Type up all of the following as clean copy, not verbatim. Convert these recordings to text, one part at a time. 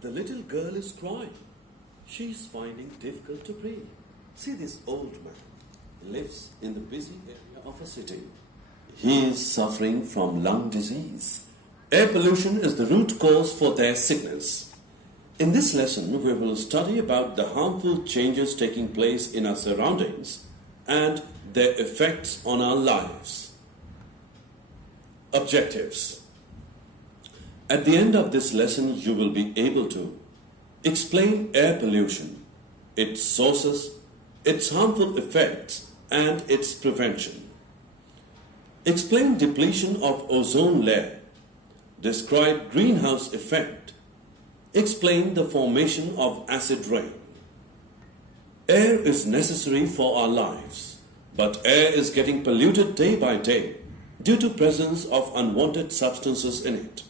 The little girl is crying. She's finding difficult to breathe. See this old man. He lives in the busy area of a city. He is suffering from lung disease. Air pollution is the root cause for their sickness. In this lesson, we will study about the harmful changes taking place in our surroundings and their effects on our lives. Objectives. At the end of this lesson, you will be able to explain air pollution, its sources, its harmful effects, and its prevention. Explain depletion of ozone layer. Describe greenhouse effect. Explain the formation of acid rain. Air is necessary for our lives, but air is getting polluted day by day due to presence of unwanted substances in it.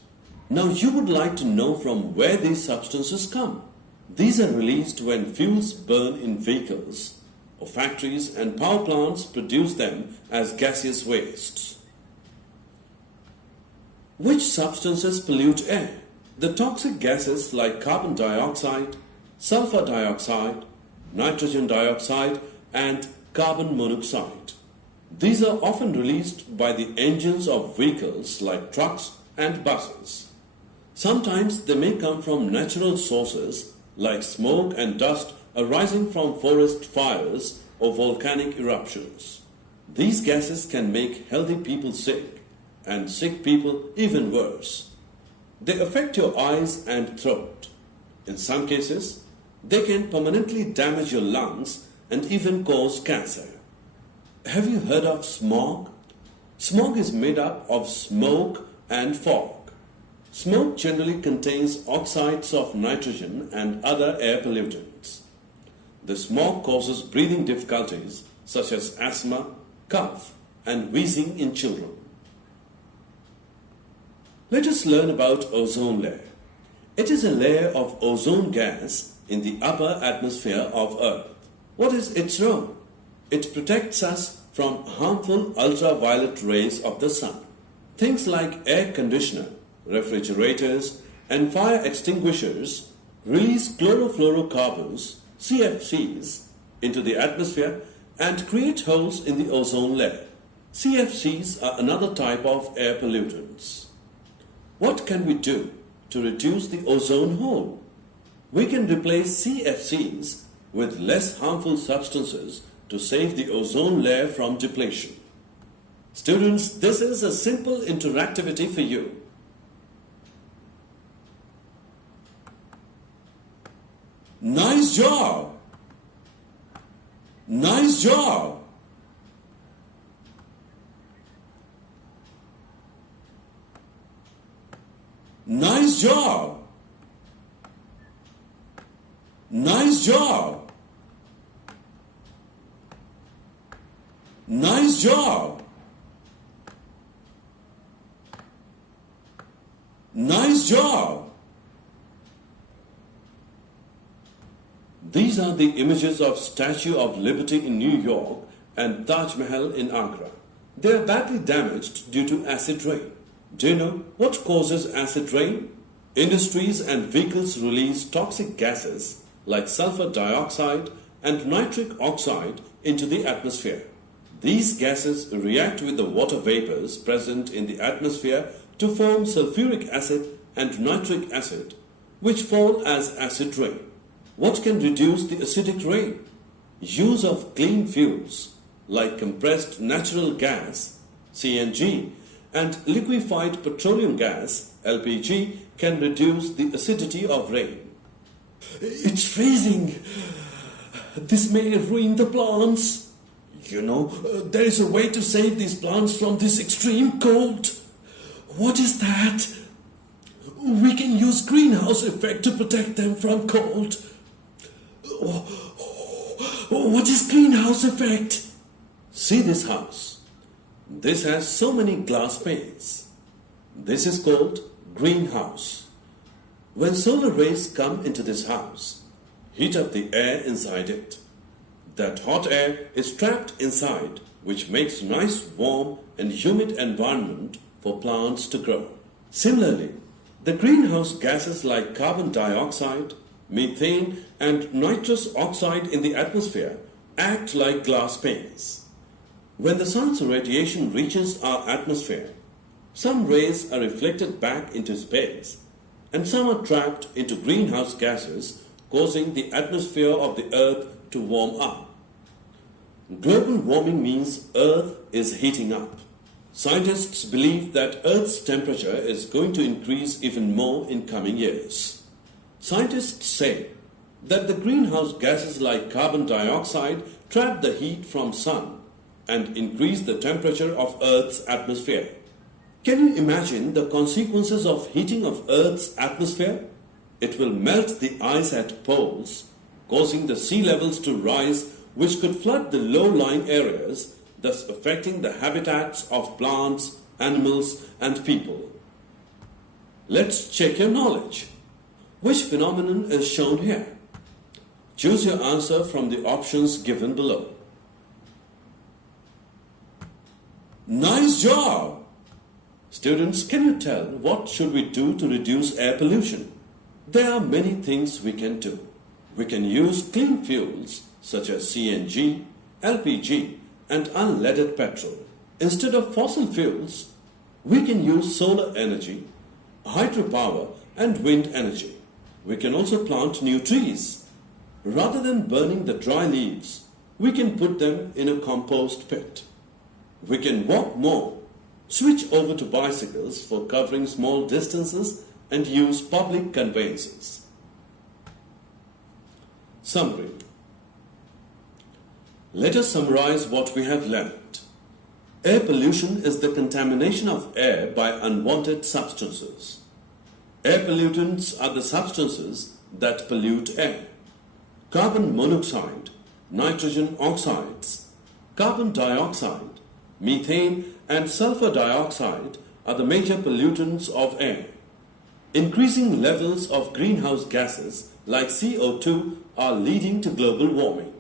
Now you would like to know from where these substances come. These are released when fuels burn in vehicles or factories and power plants produce them as gaseous wastes. Which substances pollute air? The toxic gases like carbon dioxide, sulfur dioxide, nitrogen dioxide, and carbon monoxide. These are often released by the engines of vehicles like trucks and buses. Sometimes they may come from natural sources like smoke and dust arising from forest fires or volcanic eruptions. These gases can make healthy people sick and sick people even worse. They affect your eyes and throat. In some cases, they can permanently damage your lungs and even cause cancer. Have you heard of smog? Smog is made up of smoke and fog. Smoke generally contains oxides of nitrogen and other air pollutants. The smog causes breathing difficulties such as asthma, cough, and wheezing in children. Let us learn about ozone layer. It is a layer of ozone gas in the upper atmosphere of Earth. What is its role? It protects us from harmful ultraviolet rays of the sun. Things like air conditioner, refrigerators, and fire extinguishers release chlorofluorocarbons, CFCs, into the atmosphere and create holes in the ozone layer. CFCs are another type of air pollutants. What can we do to reduce the ozone hole? We can replace CFCs with less harmful substances to save the ozone layer from depletion. Students, this is a simple interactivity for you. Nice job! Nice job! Nice job! Nice job! Nice job! Nice job! These are the images of Statue of Liberty in New York and Taj Mahal in Agra. They are badly damaged due to acid rain. Do you know what causes acid rain? Industries and vehicles release toxic gases like sulfur dioxide and nitric oxide into the atmosphere. These gases react with the water vapors present in the atmosphere to form sulfuric acid and nitric acid, which fall as acid rain. What can reduce the acidic rain? Use of clean fuels like compressed natural gas, CNG, and liquefied petroleum gas, LPG, can reduce the acidity of rain. It's freezing. This may ruin the plants. You know, there is a way to save these plants from this extreme cold. What is that? We can use greenhouse effect to protect them from cold. What is greenhouse effect? See this house. This has so many glass panes. This is called greenhouse. When solar rays come into this house, heat up the air inside it. That hot air is trapped inside, which makes nice, warm and humid environment for plants to grow. Similarly, The greenhouse gases like carbon dioxide, methane, and nitrous oxide in the atmosphere act like glass panes. When the sun's radiation reaches our atmosphere, some rays are reflected back into space and some are trapped into greenhouse gases, causing the atmosphere of the earth to warm up. Global warming means Earth is heating up. Scientists believe that Earth's temperature is going to increase even more in coming years. Scientists say that the greenhouse gases like carbon dioxide trap the heat from sun and increase the temperature of Earth's atmosphere. Can you imagine the consequences of heating of Earth's atmosphere? It will melt the ice at poles, causing the sea levels to rise, which could flood the low-lying areas, thus affecting the habitats of plants, animals, and people. Let's check your knowledge. Which phenomenon is shown here? Choose your answer from the options given below. Nice job! Students, can you tell what should we do to reduce air pollution? There are many things we can do. We can use clean fuels such as CNG, LPG, and unleaded petrol. Instead of fossil fuels, we can use solar energy, hydropower, and wind energy. We can also plant new trees. Rather than burning the dry leaves, we can put them in a compost pit. We can walk more, switch over to bicycles for covering small distances, and use public conveyances. Summary. Let us summarize what we have learned. Air pollution is the contamination of air by unwanted substances. Air pollutants are the substances that pollute air. Carbon monoxide, nitrogen oxides, carbon dioxide, methane, and sulfur dioxide are the major pollutants of air. Increasing levels of greenhouse gases like CO2 are leading to global warming.